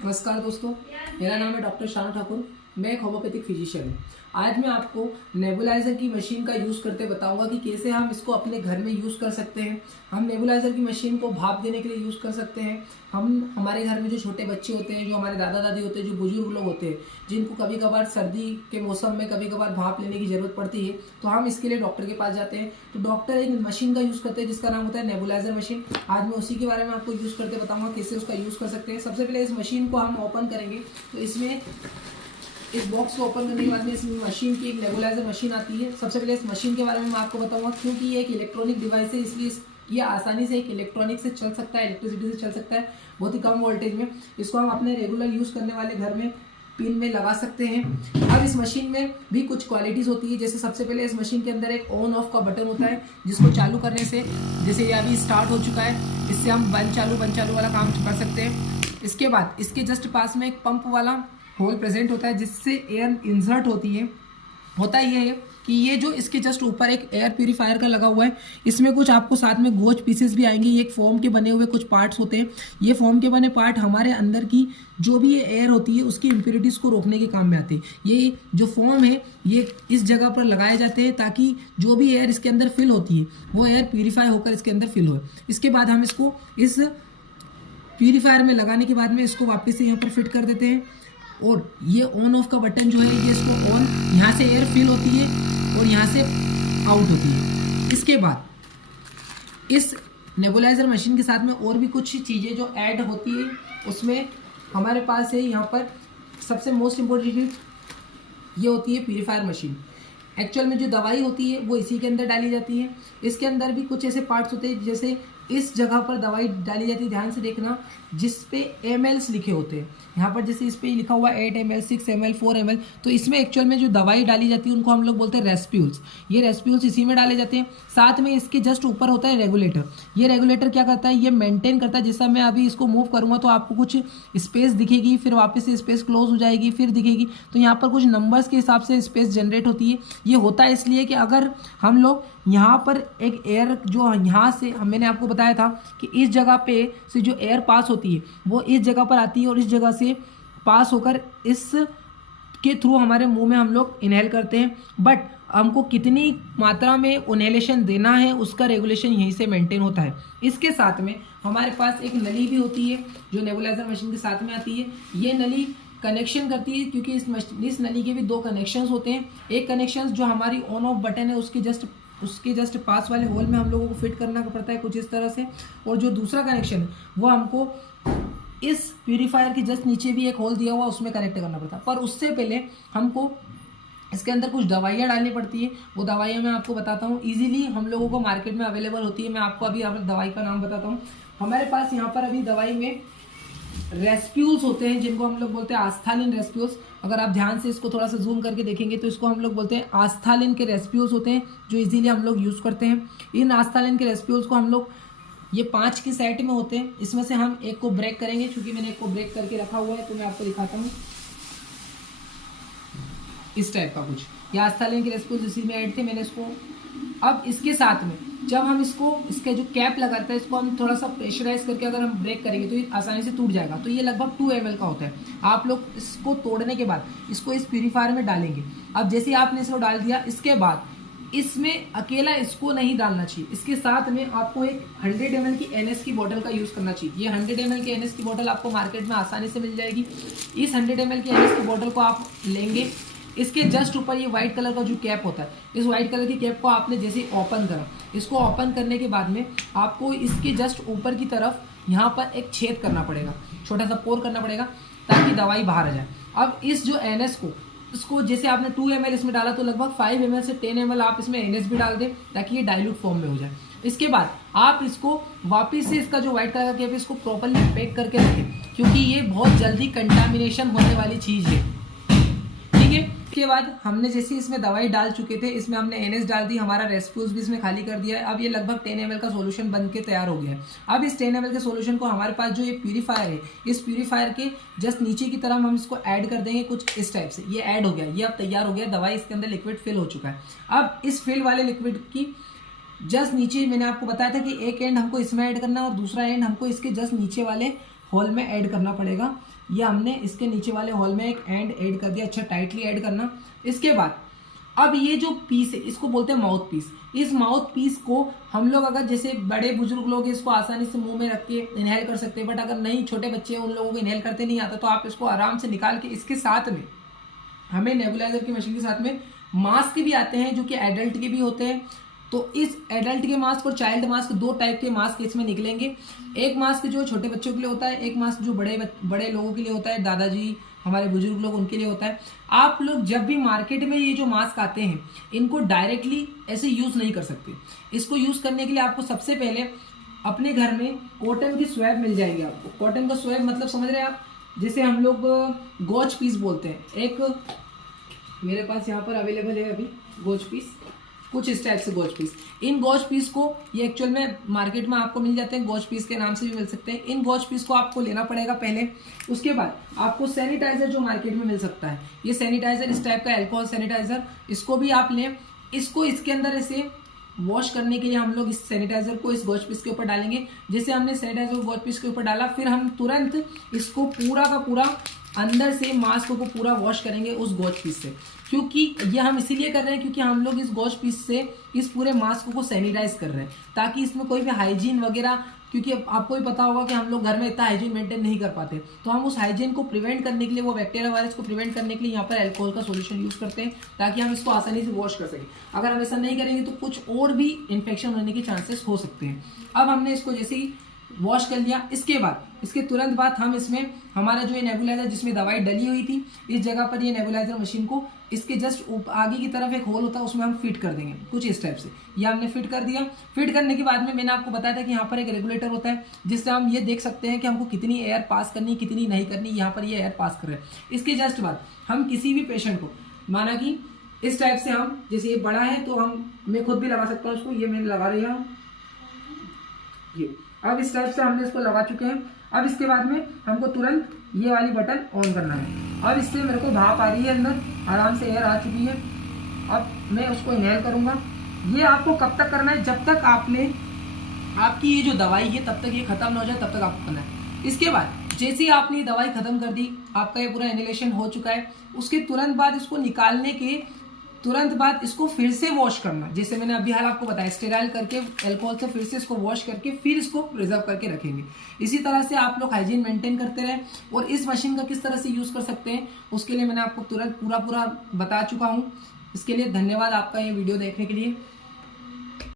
नमस्कार दोस्तों, मेरा नाम है डॉक्टर शानू ठाकुर। मैं एक होम्योपैथिक फिजिशियन हूँ। आज मैं आपको नेबुलाइजर की मशीन का यूज़ करते बताऊंगा कि कैसे हम इसको अपने घर में यूज़ कर सकते हैं। हम नेबुलाइजर की मशीन को भाप देने के लिए यूज़ कर सकते हैं। हम हमारे घर में जो छोटे बच्चे होते हैं, जो हमारे दादा दादी होते हैं, जो बुजुर्ग लोग होते हैं, जिनको कभी कभार सर्दी के मौसम में कभी कभार भाप लेने की ज़रूरत पड़ती है, तो हम इसके लिए डॉक्टर के पास जाते हैं। तो डॉक्टर एक मशीन का यूज़ करते हैं जिसका नाम होता है नेबुलाइजर मशीन। आज मैं उसी के बारे में आपको यूज़ करते बताऊँगा कैसे उसका यूज़ कर सकते हैं। सबसे पहले इस मशीन को हम ओपन करेंगे तो इसमें इस बॉक्स को ओपन करने के बाद में इस मशीन की एक नेबुलाइजर मशीन आती है। सबसे पहले इस मशीन के बारे में मैं आपको बताऊंगा, क्योंकि ये एक इलेक्ट्रॉनिक डिवाइस है, इसलिए ये आसानी से एक इलेक्ट्रॉनिक से चल सकता है, इलेक्ट्रिसिटी से चल सकता है, बहुत ही कम वोल्टेज में। इसको हम अपने रेगुलर यूज़ करने वाले घर में पिन में लगा सकते हैं। अब इस मशीन में भी कुछ क्वालिटीज़ होती है, जैसे सबसे पहले इस मशीन के अंदर एक ऑन ऑफ का बटन होता है, जिसको चालू करने से, जैसे ये अभी स्टार्ट हो चुका है, इससे हम बंद चालू वाला काम कर सकते हैं। इसके बाद इसके जस्ट पास में एक पंप वाला होल प्रेजेंट होता है, जिससे एयर इंसर्ट होती है। होता ये है कि ये जो इसके जस्ट ऊपर एक एयर प्यूरीफायर का लगा हुआ है, इसमें कुछ आपको साथ में गोज पीसेस भी आएंगे। ये एक फोम के बने हुए कुछ पार्ट्स होते हैं। ये फोम के बने पार्ट हमारे अंदर की जो भी ये एयर होती है उसकी इम्प्योरिटीज़ को रोकने के काम में आते हैं। ये जो फोम है ये इस जगह पर लगाए जाते हैं ताकि जो भी एयर इसके अंदर फिल होती है वो एयर प्यूरीफाई होकर इसके अंदर फिल हो। इसके बाद हम इसको इस प्यूरीफायर में लगाने के बाद में इसको वापस से यहाँ पर फिट कर देते हैं। और ये ऑन ऑफ का बटन जो है, ये इसको ऑन, यहाँ से एयर फिल होती है और यहाँ से आउट होती है। इसके बाद इस नेबुलाइजर मशीन के साथ में और भी कुछ चीज़ें जो ऐड होती है, उसमें हमारे पास है यहाँ पर सबसे मोस्ट इम्पोर्टेंट चीज़ ये होती है प्यूरीफायर मशीन। एक्चुअल में जो दवाई होती है वो इसी के अंदर डाली जाती है। इसके अंदर भी कुछ ऐसे पार्ट्स होते हैं, जैसे इस जगह पर दवाई डाली जाती है, ध्यान से देखना, जिस पे ml लिखे होते हैं। यहाँ पर जैसे इस पे लिखा हुआ 8 ml, 6 ml, 4 ml, तो इसमें एक्चुअल में जो दवाई डाली जाती है उनको हम लोग बोलते हैं रेस्प्यूल्स। ये रेस्प्यूल्स इसी में डाले जाते हैं। साथ में इसके जस्ट ऊपर होता है रेगुलेटर। ये रेगुलेटर क्या करता है, ये मेंटेन करता है। जैसा मैं अभी इसको मूव करूँगा तो आपको कुछ स्पेस दिखेगी, फिर वापस से स्पेस क्लोज हो जाएगी, फिर दिखेगी, तो यहाँ पर कुछ नंबर्स के हिसाब से स्पेस जनरेट होती है। ये होता है इसलिए कि अगर हम लोग यहाँ पर एक एयर जो यहाँ से मैंने आपको बताया था कि इस जगह पे से जो एयर पास होती है वो इस जगह पर आती है और इस जगह से पास होकर इस के थ्रू हमारे मुंह में हम लोग इनहेल करते हैं। बट हमको कितनी मात्रा में इनहेलेशन देना है उसका रेगुलेशन यहीं से मेंटेन होता है। इसके साथ में हमारे पास एक नली भी होती है जो नेबुलाइजर मशीन के साथ में आती है। ये नली कनेक्शन करती है, क्योंकि इस नली के भी दो कनेक्शंस होते हैं। एक कनेक्शन जो हमारी ऑन ऑफ बटन है उसके जस्ट पास वाले होल में हम लोगों को फिट करना पड़ता है कुछ इस तरह से, और जो दूसरा कनेक्शन है वो हमको इस प्यूरीफायर के जस्ट नीचे भी एक होल दिया हुआ उसमें कनेक्ट करना पड़ता है। पर उससे पहले हमको इसके अंदर कुछ दवाइयाँ डालनी पड़ती है। वो दवाइयाँ मैं आपको बताता हूँ, इजीली हम लोगों को मार्केट में अवेलेबल होती है। मैं आपको अभी दवाई का नाम बताता हूँ। हमारे पास यहाँ पर अभी दवाई में रेस्प्यूल्स होते हैं, जिनको हम लोग बोलते हैं आस्थालिन रेस्प्यूल्स। अगर आप ध्यान से इसको थोड़ा सा जूम करके देखेंगे तो इसको हम लोग बोलते हैं आस्थालिन के रेस्प्यूल्स होते हैं, जो इजीली हम लोग यूज़ करते हैं। इन आस्थालिन के रेस्प्यूल्स को हम लोग, ये 5 की सेट में होते हैं, इसमें से हम एक को ब्रेक करेंगे। क्योंकि मैंने एक को ब्रेक करके रखा हुआ है तो मैं आपको दिखाता हूँ। इस टाइप का कुछ ये आस्थालिन के रेस्प्यूल्स इसी में ऐड थे, मैंने इसको, अब इसके साथ में जब हम इसका जो कैप लगाता है इसको हम थोड़ा सा प्रेशराइज करके अगर हम ब्रेक करेंगे तो ये आसानी से टूट जाएगा। तो ये लगभग 2 ml का होता है। आप लोग इसको तोड़ने के बाद इसको इस प्यूरीफायर में डालेंगे। अब जैसे आपने इसको डाल दिया, इसके बाद इसमें अकेला इसको नहीं डालना चाहिए, इसके साथ में आपको एक 100 ml की NS की बोतल का यूज़ करना चाहिए। ये 100 ml की NS की बोतल आपको मार्केट में आसानी से मिल जाएगी। इस 100 ml की NS की बोतल को आप लेंगे, इसके जस्ट ऊपर ये व्हाइट कलर का जो कैप होता है, इस व्हाइट कलर की कैप को आपने जैसे ओपन करा, इसको ओपन करने के बाद में आपको इसके जस्ट ऊपर की तरफ यहाँ पर एक छेद करना पड़ेगा, छोटा सा पोर करना पड़ेगा ताकि दवाई बाहर आ जाए। अब इस जो NS को, इसको जैसे आपने 2 ml इसमें डाला तो लगभग 5 ml से 10 ml आप इसमें NS भी डाल दें ताकि ये डाइल्यूट फॉर्म में हो जाए। इसके बाद आप इसको वापस से इसका जो व्हाइट कलर का कैप है इसको प्रॉपर्ली पैक करके रखें, क्योंकि ये बहुत जल्दी कंटामिनेशन होने वाली चीज़ है। ठीक है, इसके बाद हमने जैसे इसमें दवाई डाल चुके थे, इसमें हमने NS डाल दी, हमारा रेस्प्यूल्स भी इसमें खाली कर दिया है। अब ये लगभग 10 ml का सोल्यूशन बन के तैयार हो गया है। अब इस 10 ml के सोल्यूशन को हमारे पास जो ये प्यूरीफायर है, इस प्यूरीफायर के जस्ट नीचे की तरफ हम इसको ऐड कर देंगे कुछ इस टाइप से। ये ऐड हो गया, ये अब तैयार हो गया, दवाई इसके अंदर लिक्विड फिल हो चुका है। अब इस फिल वाले लिक्विड की जस्ट नीचे मैंने आपको बताया था कि एक एंड हमको इसमें ऐड करना है और दूसरा एंड हमको इसके जस्ट नीचे वाले होल में ऐड करना पड़ेगा। ये हमने इसके नीचे वाले होल में एक एंड ऐड कर दिया, अच्छा टाइटली ऐड करना। इसके बाद अब ये जो पीस है इसको बोलते हैं माउथ पीस। इस माउथ पीस को हम लोग अगर जैसे बड़े बुजुर्ग लोग इसको आसानी से मुंह में रख के इनहेल कर सकते हैं, बट अगर नहीं छोटे बच्चे हैं उन लोगों को इनहेल करते नहीं आता, तो आप इसको आराम से निकाल के इसके साथ में हमें नेबुलाइजर की मशीन के साथ में मास्क भी आते हैं जो कि एडल्ट के भी होते हैं। तो इस एडल्ट के मास्क और चाइल्ड मास्क, दो टाइप के मास्क इसमें निकलेंगे। एक मास्क जो छोटे बच्चों के लिए होता है, एक मास्क जो बड़े लोगों के लिए होता है, दादाजी हमारे बुजुर्ग लोग उनके लिए होता है। आप लोग जब भी मार्केट में ये जो मास्क आते हैं इनको डायरेक्टली ऐसे यूज नहीं कर सकते। इसको यूज करने के लिए आपको सबसे पहले अपने घर में कॉटन की स्वैब मिल जाएगी। आपको कॉटन का स्वैब मतलब समझ रहे हैं आप, जैसे हम लोग गोच पीस बोलते हैं। एक मेरे पास यहाँ पर अवेलेबल है अभी गोच पीस, कुछ इस टाइप से गोच पीस। इन गोच पीस को ये एक्चुअल में मार्केट में आपको मिल जाते हैं, गोच पीस के नाम से भी मिल सकते हैं। इन गोच पीस को आपको लेना पड़ेगा पहले। उसके बाद आपको सैनिटाइजर जो मार्केट में मिल सकता है, ये सैनिटाइजर इस टाइप का अल्कोहल सैनिटाइजर, इसको भी आप लें। इसको इसके अंदर ऐसे वॉश करने के लिए हम लोग इस सैनिटाइजर को इस गोच पीस के ऊपर डालेंगे। जैसे हमने सैनिटाइजर को गोच पीस के ऊपर डाला, फिर हम तुरंत इसको पूरा का पूरा अंदर से मास्क को पूरा वॉश करेंगे उस गोच पीस से। क्योंकि ये हम इसीलिए कर रहे हैं क्योंकि हम लोग इस गोच पीस से इस पूरे मास्क को सैनिटाइज कर रहे हैं, ताकि इसमें कोई भी हाइजीन वगैरह, क्योंकि आपको भी पता होगा कि हम लोग घर में इतना हाइजीन मेंटेन नहीं कर पाते, तो हम उस हाइजीन को प्रिवेंट करने के लिए, वो बैक्टीरिया वायरस को प्रिवेंट करने के लिए यहाँ पर अल्कोहल का सॉल्यूशन यूज करते हैं, ताकि हम इसको आसानी से वॉश कर सकें। अगर हम ऐसा नहीं करेंगे तो कुछ और भी इन्फेक्शन होने के चांसेस हो सकते हैं। अब हमने इसको जैसे ही वॉश कर लिया, इसके तुरंत बाद हम इसमें हमारा जो ये नेबुलाइजर जिसमें दवाई डली हुई थी, इस जगह पर ये नेबुलाइजर मशीन को इसके जस्ट आगे की तरफ एक होल होता है, उसमें हम फिट कर देंगे कुछ इस टाइप से। ये हमने फिट कर दिया। फिट करने के बाद में मैंने आपको बताया था कि यहाँ पर एक रेगुलेटर होता है, जिससे हम ये देख सकते हैं कि हमको कितनी एयर पास करनी, कितनी नहीं करनी। यहाँ पर ये एयर पास कर रहे हैं। इसके जस्ट बाद हम किसी भी पेशेंट को, माना कि इस टाइप से हम, जैसे ये बड़ा है तो मैं खुद भी लगा सकता हूँ उसको, ये मैंने लगा रहा हूँ ये। अब इस टाइप से हमने इसको लगा चुके हैं। अब इसके बाद में हमको तुरंत ये वाली बटन ऑन करना है। अब इससे मेरे को भाप आ रही है, अंदर आराम से एयर आ चुकी है। अब मैं उसको इनहेल करूँगा। ये आपको कब तक करना है, जब तक आपकी ये जो दवाई है तब तक ये खत्म ना हो जाए, तब तक आपको करना है। इसके बाद जैसे ही आपने ये दवाई खत्म कर दी, आपका ये पूरा इनहेलेशन हो चुका है, उसके तुरंत बाद इसको निकालने के तुरंत बाद इसको फिर से वॉश करना। जैसे मैंने अभी हाल आपको बताया, स्टेराइल करके अल्कोहल से फिर से इसको वॉश करके फिर इसको प्रिजर्व करके रखेंगे। इसी तरह से आप लोग हाइजीन मेंटेन करते रहें। और इस मशीन का किस तरह से यूज़ कर सकते हैं उसके लिए मैंने आपको तुरंत पूरा बता चुका हूँ। इसके लिए धन्यवाद आपका ये वीडियो देखने के लिए।